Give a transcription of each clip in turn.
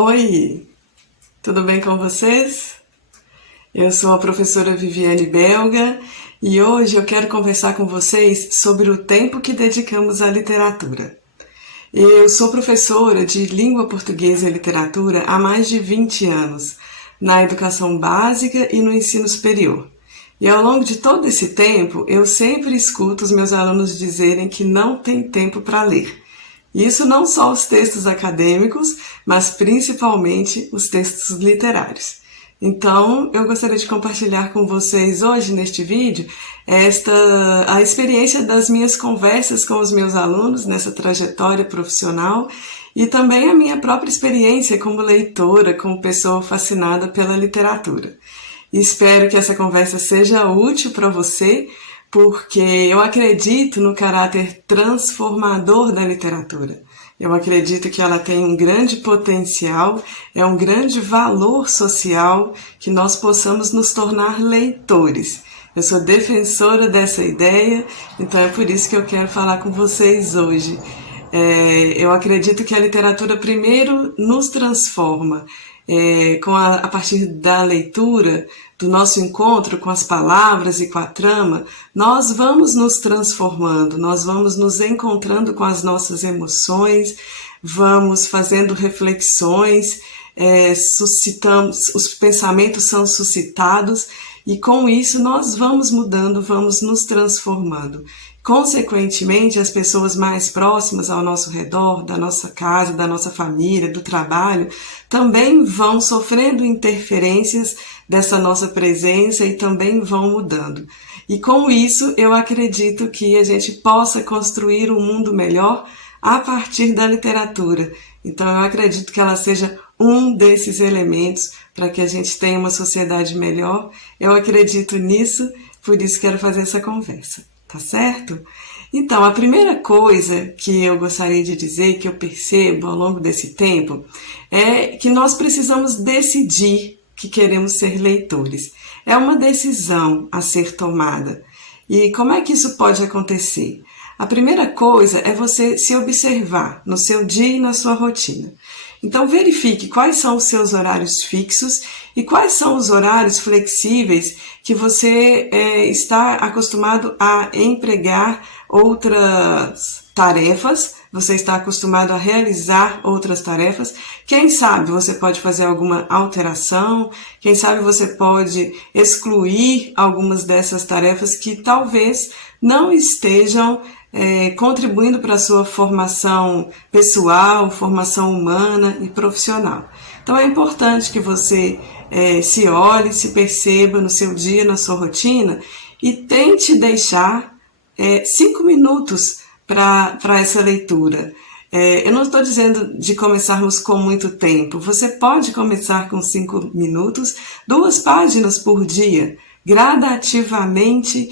Oi, tudo bem com vocês? Eu sou a professora Viviane Belga e hoje eu quero conversar com vocês sobre o tempo que dedicamos à literatura. Eu sou professora de língua portuguesa e literatura há mais de 20 anos, na educação básica e no ensino superior. E ao longo de todo esse tempo, eu sempre escuto os meus alunos dizerem que não tem tempo para ler. Isso não só os textos acadêmicos, mas principalmente os textos literários. Então, eu gostaria de compartilhar com vocês hoje neste vídeo a experiência das minhas conversas com os meus alunos nessa trajetória profissional e também a minha própria experiência como leitora, como pessoa fascinada pela literatura. Espero que essa conversa seja útil para você, porque eu acredito no caráter transformador da literatura. Eu acredito que ela tem um grande potencial, é um grande valor social que nós possamos nos tornar leitores. Eu sou defensora dessa ideia, então é por isso que eu quero falar com vocês hoje. Eu acredito que a literatura primeiro nos transforma, a partir da leitura, do nosso encontro com as palavras e com a trama, nós vamos nos transformando, nós vamos nos encontrando com as nossas emoções, vamos fazendo reflexões, os pensamentos são suscitados e com isso nós vamos mudando, vamos nos transformando. Consequentemente, as pessoas mais próximas ao nosso redor, da nossa casa, da nossa família, do trabalho, também vão sofrendo interferências dessa nossa presença e também vão mudando. E com isso, eu acredito que a gente possa construir um mundo melhor a partir da literatura. Então, eu acredito que ela seja um desses elementos para que a gente tenha uma sociedade melhor. Eu acredito nisso, por isso quero fazer essa conversa. Tá certo? Então, a primeira coisa que eu gostaria de dizer, que eu percebo ao longo desse tempo, é que nós precisamos decidir que queremos ser leitores. É uma decisão a ser tomada. E como é que isso pode acontecer? A primeira coisa é você se observar no seu dia e na sua rotina. Então, verifique quais são os seus horários fixos e quais são os horários flexíveis que você está acostumado a empregar outras tarefas, você está acostumado a realizar outras tarefas. Quem sabe você pode fazer alguma alteração, quem sabe você pode excluir algumas dessas tarefas que talvez não estejam contribuindo para a sua formação pessoal, formação humana e profissional. Então é importante que você se olhe, se perceba no seu dia, na sua rotina e tente deixar 5 minutos para essa leitura. Eu não estou dizendo de começarmos com muito tempo. Você pode começar com 5 minutos, 2 páginas por dia. Gradativamente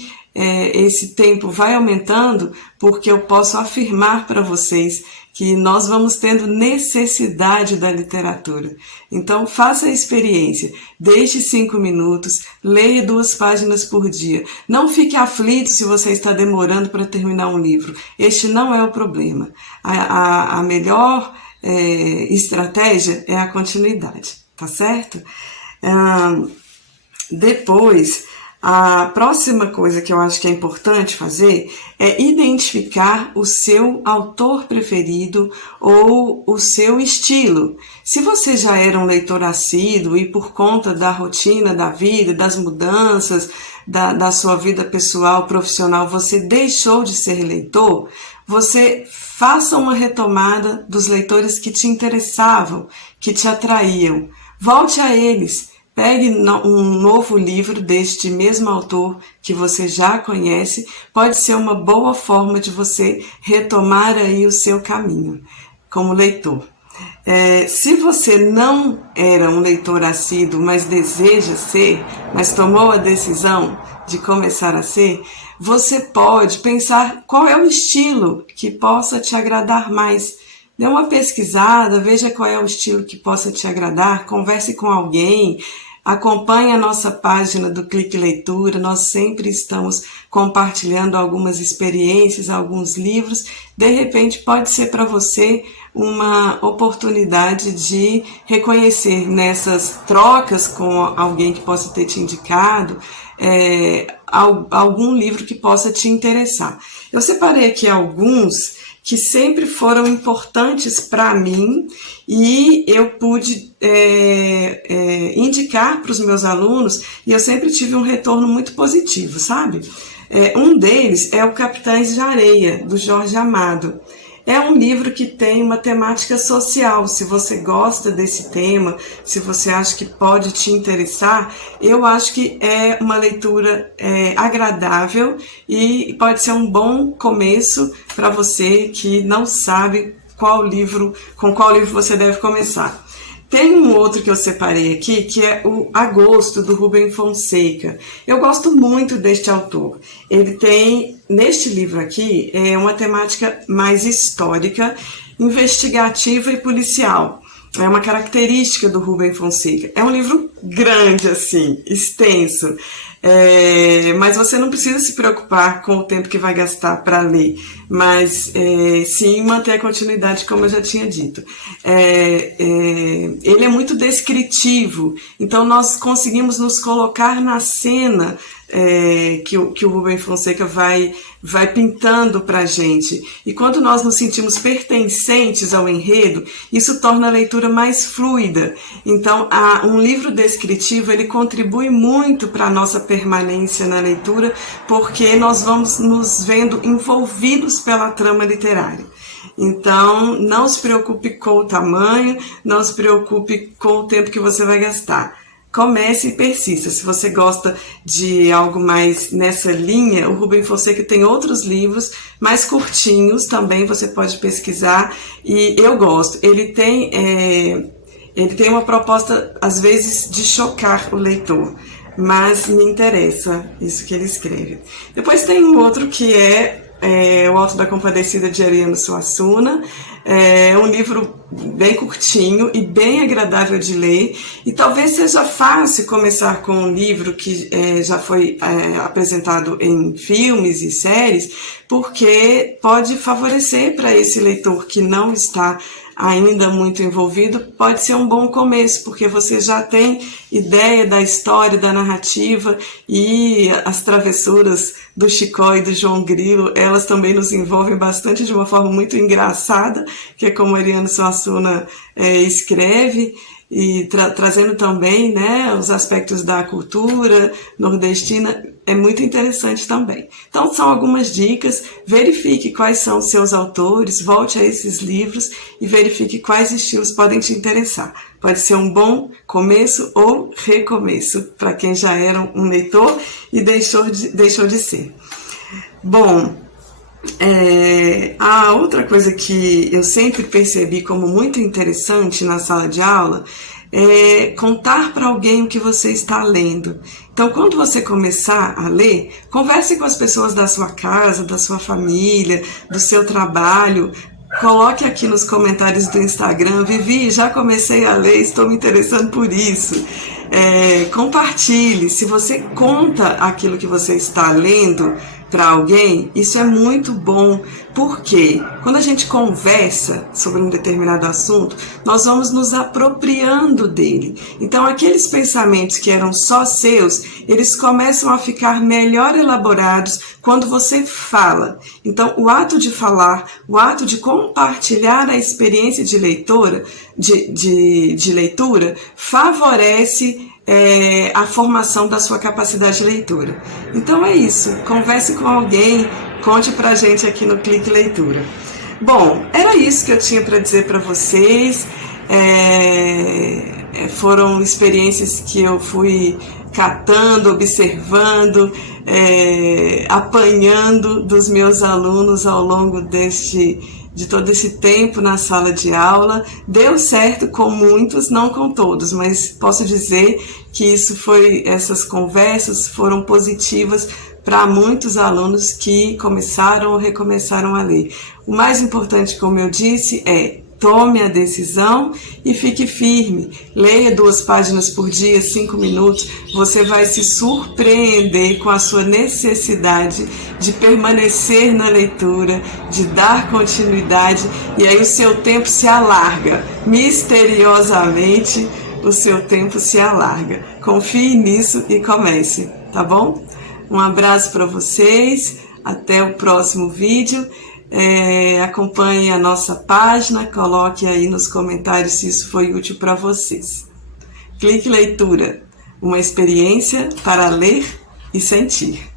esse tempo vai aumentando, porque eu posso afirmar para vocês que nós vamos tendo necessidade da literatura. Então, faça a experiência. Deixe 5 minutos, leia 2 páginas por dia. Não fique aflito se você está demorando para terminar um livro. Este não é o problema. A melhor estratégia é a continuidade, tá certo? Depois, a próxima coisa que eu acho que é importante fazer é identificar o seu autor preferido ou o seu estilo. Se você já era um leitor assíduo e por conta da rotina da vida, das mudanças da sua vida pessoal, profissional, você deixou de ser leitor, você faça uma retomada dos leitores que te interessavam, que te atraíam. Volte a eles. Pegue um novo livro deste mesmo autor que você já conhece, pode ser uma boa forma de você retomar aí o seu caminho como leitor. Se você não era um leitor assíduo, mas deseja ser, mas tomou a decisão de começar a ser, você pode pensar qual é o estilo que possa te agradar mais. Dê uma pesquisada, veja qual é o estilo que possa te agradar, converse com alguém, acompanhe a nossa página do Clique Leitura, nós sempre estamos compartilhando algumas experiências, alguns livros. De repente pode ser para você uma oportunidade de reconhecer nessas trocas com alguém que possa ter te indicado algum livro que possa te interessar. Eu separei aqui alguns que sempre foram importantes para mim e eu pude indicar para os meus alunos e eu sempre tive um retorno muito positivo, sabe? Um deles é o Capitães de Areia, do Jorge Amado. É um livro que tem uma temática social. Se você gosta desse tema, se você acha que pode te interessar, eu acho que é uma leitura agradável e pode ser um bom começo para você que não sabe com qual livro você deve começar. Tem um outro que eu separei aqui, que é o Agosto, do Rubem Fonseca. Eu gosto muito deste autor. Ele tem, neste livro aqui, uma temática mais histórica, investigativa e policial. É uma característica do Rubem Fonseca. É um livro grande, assim, extenso. Mas você não precisa se preocupar com o tempo que vai gastar para ler, mas sim manter a continuidade, como eu já tinha dito. Ele é muito descritivo, então nós conseguimos nos colocar na cena que o Rubem Fonseca vai pintando para a gente. E quando nós nos sentimos pertencentes ao enredo, isso torna a leitura mais fluida. Então, um livro descritivo, ele contribui muito para a nossa permanência na leitura, porque nós vamos nos vendo envolvidos pela trama literária. Então, não se preocupe com o tamanho, não se preocupe com o tempo que você vai gastar. Comece e persista. Se você gosta de algo mais nessa linha, o Rubem Fonseca tem outros livros mais curtinhos também, você pode pesquisar, e eu gosto. Ele tem uma proposta, às vezes, de chocar o leitor, mas me interessa isso que ele escreve. Depois tem um outro que O Alto da Compadecida, de Ariano Suassuna. É um livro bem curtinho e bem agradável de ler, e talvez seja fácil começar com um livro que já foi apresentado em filmes e séries, porque pode favorecer para esse leitor que não está ainda muito envolvido, pode ser um bom começo, porque você já tem ideia da história, da narrativa, e as travessuras do Chicó e do João Grilo, elas também nos envolvem bastante de uma forma muito engraçada, que é como Ariano Suassuna escreve, e trazendo também, né, os aspectos da cultura nordestina, é muito interessante também. Então, são algumas dicas. Verifique quais são os seus autores, volte a esses livros e verifique quais estilos podem te interessar. Pode ser um bom começo ou recomeço para quem já era um leitor e deixou de ser. Bom, a outra coisa que eu sempre percebi como muito interessante na sala de aula é contar para alguém o que você está lendo. Então, quando você começar a ler, converse com as pessoas da sua casa, da sua família, do seu trabalho. Coloque aqui nos comentários do Instagram: Vivi, já comecei a ler, estou me interessando por isso. Compartilhe. Se você conta aquilo que você está lendo para alguém, isso é muito bom, porque quando a gente conversa sobre um determinado assunto, nós vamos nos apropriando dele. Então, aqueles pensamentos que eram só seus, eles começam a ficar melhor elaborados quando você fala. Então, o ato de falar, o ato de compartilhar a experiência de leitura, de leitura, favorece a formação da sua capacidade de leitura. Então é isso, converse com alguém, conte pra gente aqui no Clique Leitura. Bom, era isso que eu tinha para dizer para vocês. Foram experiências que eu fui catando, observando, apanhando dos meus alunos ao longo de todo esse tempo na sala de aula. Deu certo com muitos, não com todos, mas posso dizer que essas conversas foram positivas para muitos alunos que começaram ou recomeçaram a ler. O mais importante, como eu disse, é Tome a decisão e fique firme. Leia 2 páginas por dia, 5 minutos. Você vai se surpreender com a sua necessidade de permanecer na leitura, de dar continuidade, e aí o seu tempo se alarga. Misteriosamente, o seu tempo se alarga. Confie nisso e comece, tá bom? Um abraço para vocês. Até o próximo vídeo. Acompanhe a nossa página, coloque aí nos comentários se isso foi útil para vocês. Clique Leitura, uma experiência para ler e sentir.